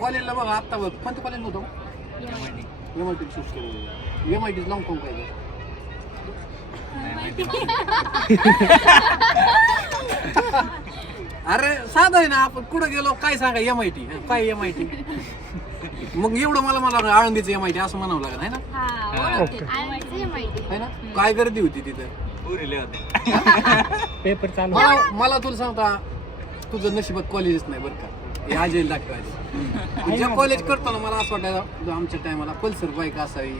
कॉलेजला बघा आत्ता बघ. कोणत्या कॉलेजला होतो एम आय टी शूट केलं एम आय टी लावून कोण काय अरे साधं आहे ना आपण कुठं गेलो काय सांगा एम आय टी काय एम आय टी मग एवढं मला मला आळंदीचं एम आय टी असं म्हणावं लागेल है ना? हा है ना? काय गर्दी होती तिथं? पेपर चालू. मला मला तुला सांगता तुझं नशिबात कॉलेजच नाही बरं का. हे अजय दाखवायचे ज्या कॉलेज करतो ना मला असं वाटायचं आमच्या टायमाला पल्सर बाईक असावी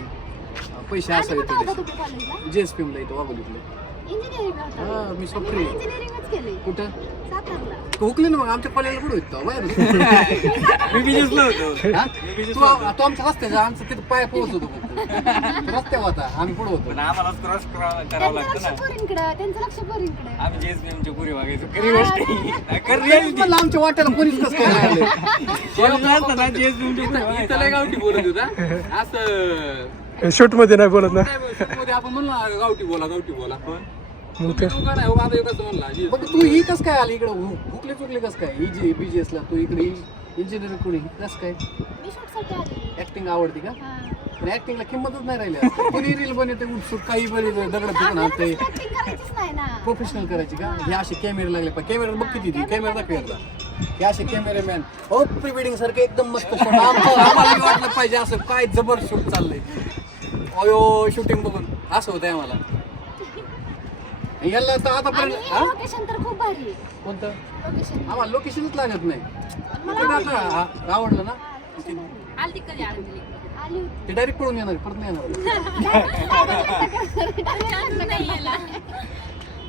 पैसे असावे कॉलेजला जे एस पी एमला इथं वागवलीतलं इंजिनिअरिंग हा मी सोपरी इंजिनिअरिंगच केले कुठं? सातारला. तू हुकली ना मग आमच्या कॉलेजला कुठं होतो? बाहेर मी बिजनेसला होतो. हा? तू तू आमच्या रस्त्याचा आमचं तिथं पाय पोहोच होतो रस्त्यावर होता आम्ही पुढे होतो. पण आम्हाला क्रॉस करावं त्यांचं लागतं लक्ष ना. पोरींकडं त्यांचं लक्ष पोरींकडं. आम्ही जेएसपीएमच्या पुरी वागायचो. खरी गोष्ट आहे. खरी reality. म्हणलं आमच्या वाट्याला कोणीच कसं काय नाही आलं. कॉलेजला असताना जेएसपीएमच्या पुरी इथं लय गावठी बोलत होता. असं शूटमध्ये नाही बोलत ना. मध्ये आपण म्हणलं "अरे गावठी बोला गावठी बोला. मग ते- हो, मग तू ही कस काय आली इकडे? हुकले चुकले कस काय? ही जी बीजीएस ला तू इकडे इंजिनिअरिंग कुणी? कस काय? मी आली. ऍक्टिंग आवडती का? हा. पण ऍक्टिंगला किंमतच नाही राहिली. कोणी रील बनवते उत्सुक काही बरे दगड फेकून आणते करायचीच नाही ना. प्रोफेशनल करायची का? हे. असे कॅमेरे लागले पण कॅमेरा बघ किती ती. कॅमेरा दाखव एकदा. हे असे कॅमेरामॅन हो प्री वेडिंग सारखं एकदम मस्त शॉट आमचं आम्हाला बी वाटलं पाहिजे असं. काय जबर शूट चाललंय. अयो शूटिंग बघून. असं होतंय आम्हाला. याला तर आतापर्यंत हा? लोकेशन तर खूप भारी आहे. कोणतं? लोकेशन आम्हाला लोकेशनच लागत नाही. कुठं आवडलं. ना? आली कधी आली आली होती. ते डायरेक्ट पळून येणार परत नाही येणार.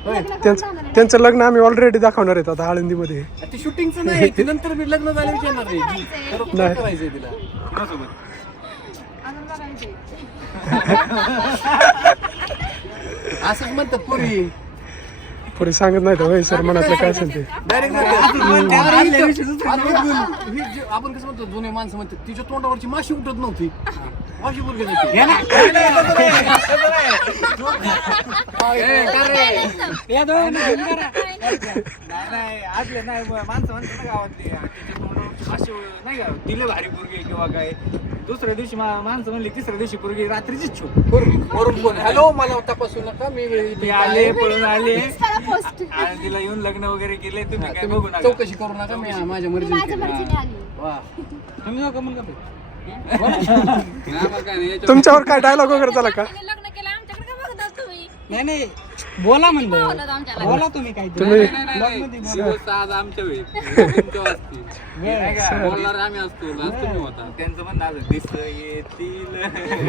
होय. त्यांचं त्यांचं लग्न आम्ही ऑलरेडी दाखवणार आहेत आता आळंदीमध्ये ते शूटिंगचं नाही ते नंतर मी लग्न झाले विचारणार नाही खरं करायचंय तिला. कुणासोबत? अजून बघायचंय असंच म्हणतात पूर्वी पुढे सांगत नाही तर सर मनातलं काय असेल ते. डायरेक्ट आपण कसं म्हणतो जुने माणसं म्हणतात तिच्या तोंडावरची माशी उठत नव्हती. माशी बुरगे नाही नाही आजले नाही म- माणसं म्हणतात ना गावातली नाही का तिले भारी पुरगी किंवा काय. दुसऱ्या दिवशी मा- माणसं म्हणली तिसऱ्या दिवशी पुरगी रात्रीचीच फोन हॅलो मला तपासू नका मी ते आले पळून आले. आणि तिला येऊन लग्न वगैरे केले तुम्ही काय बघू नका. चौकशी करू नका मी माझ्या मी माझ्या मर्जीने मर्जीने आली. वा. तुम्ही तुमच्यावर काय डायलॉग वगैरे झाला का? लग्न केलं आमच्याकडे का बघता तुम्ही नाही नाही. बोला म्हणलं. आमच्याला? बोला तुम्ही काय तुम्ही आज आमच्या वेळी. तुमच्या नाही का? बोलणार आम्ही असतो आज तुम्ही होता. त्यांचं दिस येतील.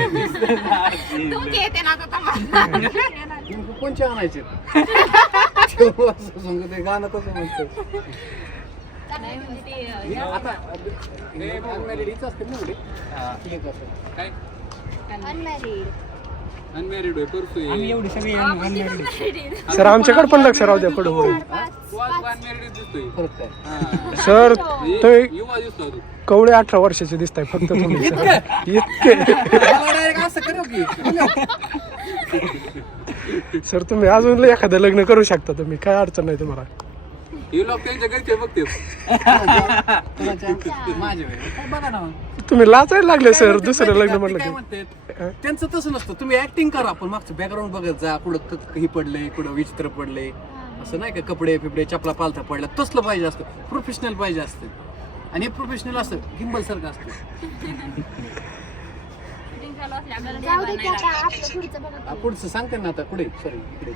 दिस जातील. तुमची येते ना आता तमाशा. नेमकं कोणचे आणायचे? तेव्हा असं सांगतो ते गाणं कसं म्हणतं नाही म्हणजे ते, अं, आता अनमॅरिड हीच असते ना एवढी. काय? unmarried. अनमॅरिड होय परसू आम्ही एवढी सगळी Married. सर आमच्याकडे पण लक्ष राहू द्या अनमॅरिड दिसतोय. काय? सर युवा दिसतो तू कवळे अठरा वर्षाचे दिसताय फक्त तुम्ही सर. इतके? असं करू की? सर तुम्ही अजून एखादं लग्न करू शकता तुम्ही. काय अडचण नाही तुम्हाला. हे लोक त्यांच्या घरचे बघते. माझे बघा ना तुम्ही लाचायला लागले सर म्हणते दुसरं लग्न ते काय की. म्हणतात त्यांचं तसं नसतं. तुम्ही ऍक्टिंग करा पण मागचं बॅकग्राऊंड बघत जा. कुठं क- ही पडलंय कुठं विचित्र पडलंय असं नाही का? कपडे फिपडे चपला पालथा पडला तसलं पाहिजे असतं. प्रोफेशनल पाहिजे असतं. आणि हे प्रोफेशनल असतं. गिंबल सारखं असतं. जाऊ दे की आता आपलं पुढचं बघा. पुढचं सांगते ना आता. पुढे सॉरी इकडे.